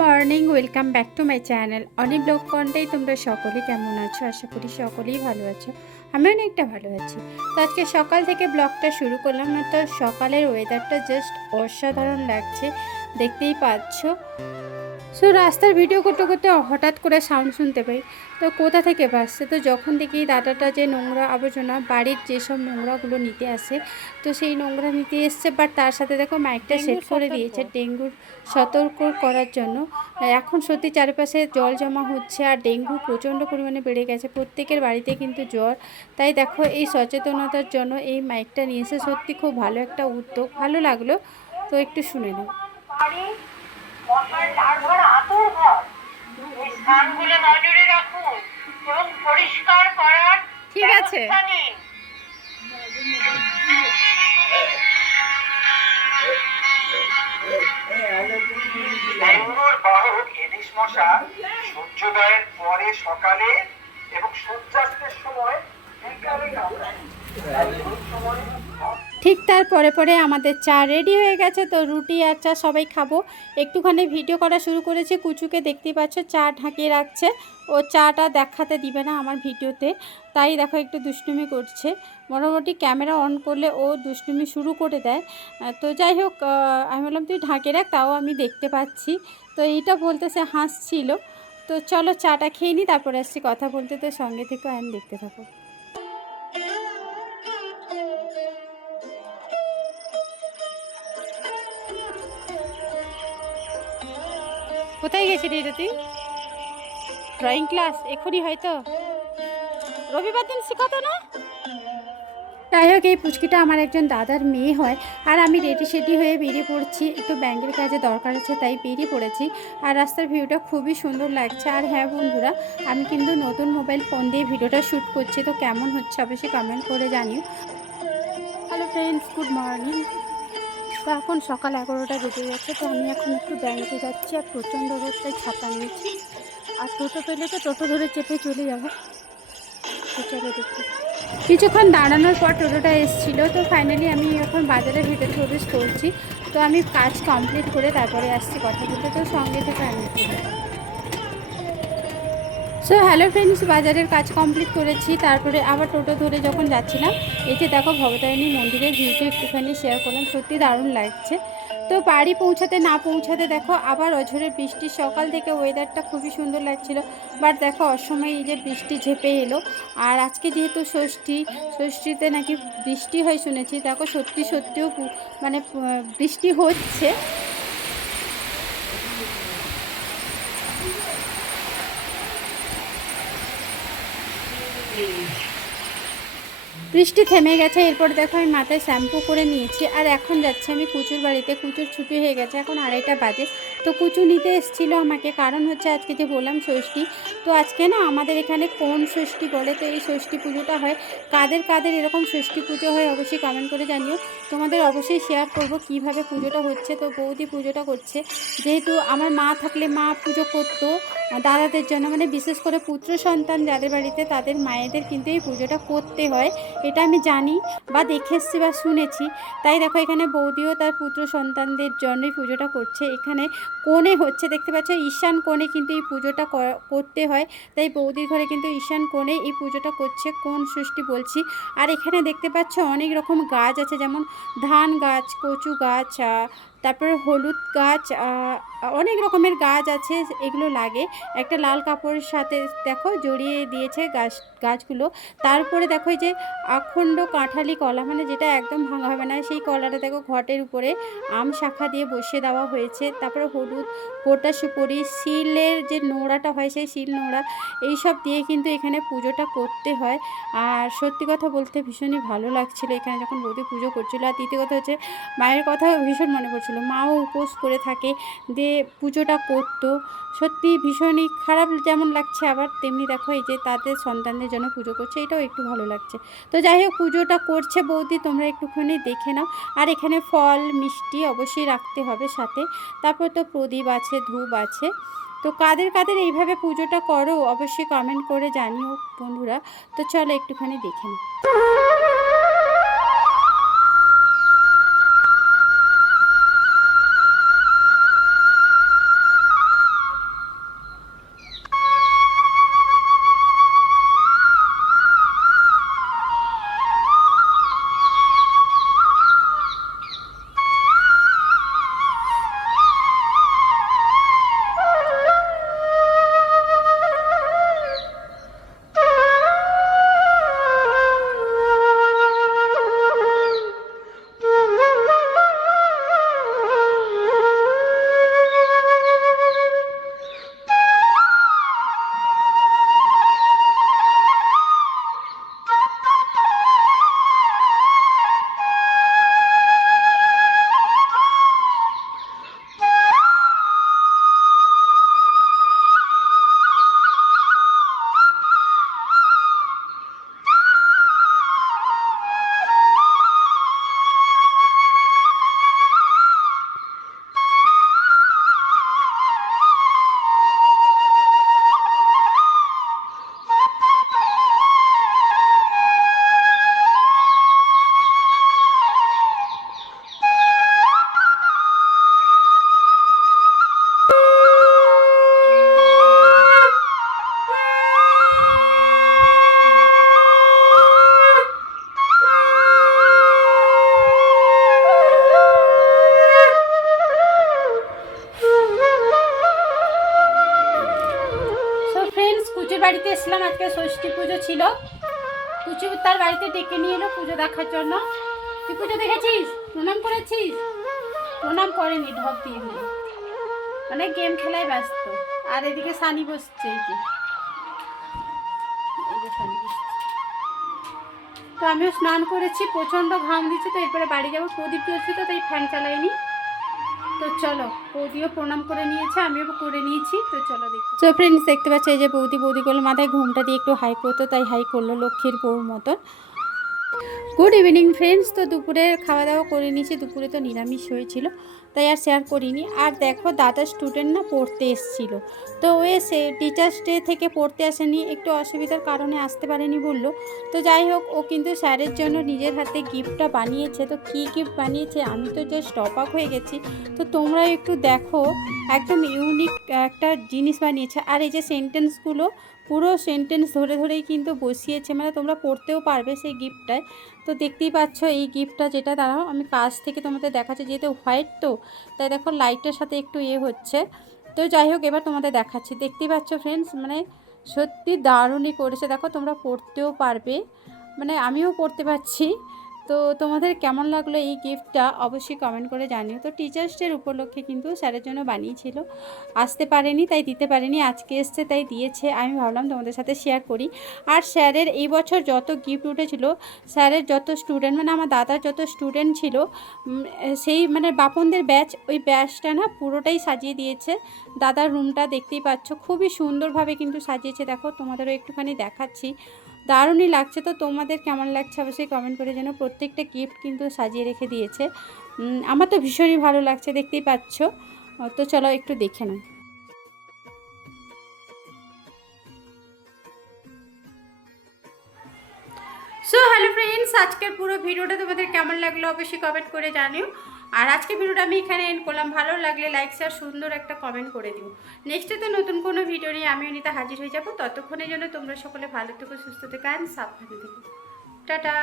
Morning welcome back to my channel অনেক লোক কন্টেই তোমরা সকলেই কেমন আছো? আশা করি সকলেই ভালো আছো। আমি অনেকটা ভালো আছি। তো আজকে সকাল থেকে ব্লগটা শুরু করলাম না, তো সকালের ওয়েদারটা জাস্ট অসাধারণ লাগছে। দেখতেই পাচ্ছ। সো রাস্তার ভিডিও করতে করতে হঠাৎ করে সাউন্ড শুনতে পাই। তো কোথা থেকে বাসছে তো যখন দেখি দাদাটা যে নোংরা আবর্জনা বাড়ির যেসব নোংরাগুলো নিতে আসে তো সেই নোংরা নিতে এসছে বাট তার সাথে দেখো মাইকটা সেট করে দিয়েছে ডেঙ্গুর সতর্ক করার জন্য। এখন সত্যি চারপাশে জল জমা হচ্ছে আর ডেঙ্গু প্রচণ্ড পরিমাণে বেড়ে গেছে প্রত্যেকের বাড়িতে কিন্তু জ্বর। তাই দেখো এই সচেতনতার জন্য এই মাইকটা নিয়েছে সত্যি খুব ভালো একটা উদ্যোগ ভালো লাগল। তো একটু শুনে নাও। মশার লার্ভার আতর ঘর। এই স্থানগুলো নজরে রাখুন এবং পরিষ্কার করার ঠিক আছে। ডেঙ্গুর বাহক এডিস মশা সূর্যোদয়ের পরে সকালে এবং সূর্যাস্তের সময় বিকালে কামড়ায় সময় ঠিক তার পরে পরে আমাদের চা রেডি হয়ে গেছে, তো রুটি আর চা সবাই খাব। একটুখানি ভিডিও করা শুরু করেছে, কুচুকে দেখতেই পাচ্ছ চা ঢাকিয়ে রাখছে। ও চাটা দেখাতে দিবে না আমার ভিডিওতে তাই দেখো একটু দুষ্টুমি করছে। মোটামুটি ক্যামেরা অন করলে ও দুষ্টুমি শুরু করে দেয়। তো যাই হোক আমি বললাম, তুই ঢাকে রাখ, তাও আমি দেখতে পাচ্ছি। তো এইটা বলতে সে হাসছিল। তো চলো চাটা খেয়ে নিই তারপরে আসছি কথা বলতে। তো সঙ্গে থেকে আমি দেখতে থাকো। কোথায় গেছিলি রে তুই? ড্রয়িং ক্লাস এখনই হয়তো। রবিবার দিন শেখাতো না? যাই হোক, এই পুচকিটা আমার একজন দাদার মেয়ে হয়, আর আমি রেডি সেডি হয়ে বেরিয়ে পড়ছি। একটু ব্যাংকের কাজে দরকার আছে, তাই বেরিয়ে পড়েছি। আর রাস্তার ভিউটা খুবই সুন্দর লাগছে। আর হ্যাঁ বন্ধুরা, আমি কিন্তু নতুন মোবাইল ফোন দিয়ে ভিডিওটা শ্যুট করছি, তো কেমন হচ্ছে অবশ্যই কমেন্ট করে জানিও। হ্যালো ফ্রেন্ডস গুড মর্নিং তো এখন সকাল এগারোটা বেজে গেছে, তো আমি এখন একটু ব্যাংকে যাচ্ছি আর প্রচণ্ড রোদটাই ছাতা নিয়েছি। আর টোটো পেলে তো টোটো ধরে চেপে চলে যাব। চলো দেখি। কিছুক্ষণ দাঁড়ানোর পর টোটোটা এসেছিল, তো ফাইনালি আমি এখন বাজারে ভিতরে প্রবেশ করছি। তো আমি কাজ কমপ্লিট করে তারপরে আসছি কথা বলতে, তো সঙ্গে থেকে আমি সো হ্যালো ফ্রেন্ডস বাজারের কাজ কমপ্লিট করেছি। তারপরে আবার টোটো ধরে যখন যাচ্ছিলাম যে দেখো ভবতারিণী মন্দিরের ভিউটা একটুখানি শেয়ার করলাম। সত্যি দারুণ লাগছে। তো বাড়ি পৌঁছাতে না পৌঁছাতে দেখো আবার অঝরের বৃষ্টি, সকাল থেকে ওয়েদারটা খুবই সুন্দর লাগছিল। বাট দেখো অসময়ে এই যে বৃষ্টি ঝেপে এলো। আর আজকে যেহেতু ষষ্ঠী, ষষ্ঠীতে নাকি বৃষ্টি হয় শুনেছি। দেখো সত্যি সত্যিও মানে বৃষ্টি হচ্ছে। বৃষ্টি থেমে গেছে, এরপর দেখো আমি মাথায় শ্যাম্পু করে নিয়েছি, আর এখন যাচ্ছে আমি কুচুর বাড়িতে, কুচুর ছুটি হয়ে গেছে, এখন আড়াইটা বাজে। তো কুচু নিতে এসেছিল আমাকে, কারণ হচ্ছে আজকে যে বললাম ষষ্ঠী তো আজকে না আমাদের এখানে কোন ষষ্ঠী বলে তো এই ষষ্ঠী পুজোটা হয়? কাদের কাদের এরকম ষষ্ঠী পুজো হয় অবশ্যই কমেন্ট করে জানিও। তোমাদের অবশ্যই শেয়ার করব কীভাবে পুজোটা হচ্ছে। তো বৌদি পুজোটা করছে। যেহেতু আমার মা থাকলে মা পুজো করতো, দাদাদের জন্য মানে বিশেষ করে পুত্র সন্তান যাদের বাড়িতে, তাদের মায়েদের কিন্তু এই পুজোটা করতে হয়। এটা আমি জানি বা দেখে এসছি বা শুনেছি। তাই দেখো এখানে বৌদিও তার পুত্র সন্তানদের জন্যই পুজোটা করছে। এখানে কোণে হচ্ছে, দেখতে পাচ্ছ, ঈশান কোণে কিন্তু এই পুজোটা করতে হয়। তাই বৌদির ঘরে কিন্তু ঈশান কোণে এই পুজোটা করছে, কোন সৃষ্টি বলছি? আর এখানে দেখতে পাচ্ছ অনেক রকম গাছ আছে, যেমন ধান গাছ, কচু গাছ তারপরে হলুদ গাছ অনেক রকমের গাছ আছে, এগুলো লাগে। একটা লাল কাপড়ের সাথে দেখো জড়িয়ে দিয়েছে গাছ, গাছগুলো। তারপরে দেখো এই যে আখণ্ড কাঁঠালি কলা মানে যেটা একদম ভাঙা হবে না, সেই কলাটা দেখো ঘটের উপরে আম শাখা দিয়ে বসিয়ে দেওয়া হয়েছে। তারপরে হলুদ গোটা সুপুরি, শিলের যে নোড়াটা হয়, সেই শিল নোড়া, এইসব দিয়ে কিন্তু এখানে পুজোটা করতে হয়। আর সত্যি কথা বলতে ভীষণই ভালো লাগছিল এখানে যখন বৌদি পুজো করছিল। আর দ্বিতীয় কথা হচ্ছে, মায়ের কথা ভীষণ মনে পড়ছিল। মাও উপোস করে থাকে, দিয়ে পুজোটা করতো। সত্যি ভীষণই খারাপ যেমন লাগছে আবার, তেমনি দেখো এই যে তাদের সন্তানদের জন্য পুজো করছে, এটাও একটু ভালো লাগছে। তো যাই হোক, পুজোটা করছে বৌদি, তোমরা একটুখানি দেখে নাও। আর এখানে ফল, মিষ্টি অবশ্যই রাখতে হবে সাথে। তারপর তো প্রদীপ আছে, ধূপ আছে। তো কাদের কাদের এইভাবে পুজোটা করো, অবশ্যই কমেন্ট করে জানিও বন্ধুরা। তো চলো একটুখানি দেখে নিই ছিল। কুচু তার বাড়িতে ডেকে নিয়ে এলো পুজো দেখার জন্য। তুই পুজো দেখেছিস? প্রণাম করেছিস? প্রণাম করেনি, ঢপ দিয়ে মানে গেম খেলায় ব্যস্ত। আর এদিকে সানি বসছে এই যে। তো আমিও স্নান করেছি, প্রচণ্ড ঘাম দিচ্ছে, তো এরপরে বাড়ি যাব। প্রদীপ জ্বলছে তো, তাই ফ্যান চালাইনি। তো চলো, বৌদিও প্রণাম করে নিয়েছে, আমিও করে নিয়েছি, তো চলো দেখি। তো ফ্রেন্ডস দেখতে পাচ্ছি এই যে বৌদি বৌদি করল মাথায় ঘুমটা দিয়ে একটু হাই করতো তাই হাই করল লক্ষ্মীর বউর মতন। গুড ইভিনিং ফ্রেন্ডস তো দুপুরে খাওয়া দাওয়া করে নিয়েছি। দুপুরে তো নিরামিষ হয়েছিল, তাই আর শেয়ার করিনি। আর দেখো, দাদা স্টুডেন্ট না পড়তে এসেছিল। তো ও এসে টিচার্স ডে থেকে পড়তে আসেনি। একটু অসুবিধার কারণে আসতে পারেনি বলল। তো যাই হোক, ও কিন্তু স্যারের জন্য নিজের হাতে গিফটটা বানিয়েছে। তো কী গিফট বানিয়েছে? আমি তো জাস্ট অবাক হয়ে গেছি। তো তোমরা একটু দেখো। একদম ইউনিক একটা জিনিস বানিয়েছে। আর এই যে সেন্টেন্সগুলো পুরো সেন্টেন্স ধরে ধরেই কিন্তু বসিয়েছে। মানে তোমরা পড়তেও পারবে সেই গিফটটায় তো দেখতেই পাচ্ছ এই গিফটটা যেটা দাঁড়াও, আমি কাছ থেকে তোমাদের দেখাচ্ছি। যেহেতু হোয়াইট তো, তাই দেখো লাইটের সাথে একটু ইয়ে হচ্ছে। তো যাই হোক, এবার তোমাদের দেখাচ্ছি। দেখতেই পাচ্ছ ফ্রেন্ডস মানে সত্যি দারুণই করেছে। দেখো তোমরা পড়তেও পারবে। মানে আমিও পড়তে পারছি। তো তোমাদের কেমন লাগল এই গিফটটা অবশ্যই কমেন্ট করে জানিও। তো টিচার্স ডের উপলক্ষে কিন্তু স্যারের জন্য বানিয়েছিল। আসতে পারেনি, তাই দিতে পারেনি। আজকে এসছে, তাই দিয়েছে। আমি ভাবলাম তোমাদের সাথে শেয়ার করি। আর স্যারের এই বছর যত গিফট উঠেছিল স্যারের যত স্টুডেন্ট মানে আমার দাদার যত স্টুডেন্ট ছিল সেই মানে বাপনদের ব্যাচ ওই ব্যাচটা না পুরোটাই সাজিয়ে দিয়েছে। দাদার রুমটা দেখতেই পাচ্ছ। খুবই সুন্দরভাবে কিন্তু সাজিয়েছে। দেখো তোমাদেরও একটুখানি দেখাচ্ছি। দারুণই লাগছে। তো তোমাদের কেমন লাগছে অবশ্যই কমেন্ট করে যেন প্রত্যেকটা গিফট কিন্তু সাজিয়ে রেখে দিয়েছে। আমার তো ভীষণই ভালো লাগছে, দেখতেই পাচ্ছ। তো চলো একটু দেখে নাও। সো হ্যালো ফ্রেন্ডস আজকের পুরো ভিডিওটা তোমাদের কেমন লাগল অবশ্যই কমেন্ট করে জানিও। আর আজকে ভিডিওটা আমি এখানে এন্ড করলাম। ভালো লাগলে লাইক শেয়ার সুন্দর একটা কমেন্ট করে দিও। নেক্সটে তো নতুন কোনো ভিডিও নিয়ে আমি অনিতা হাজির হয়ে যাব। ততক্ষণের জন্য তোমরা সকলে ভালো থেকো, সুস্থ থেকো অ্যান্ড সাবধানে থেকো। টাটা!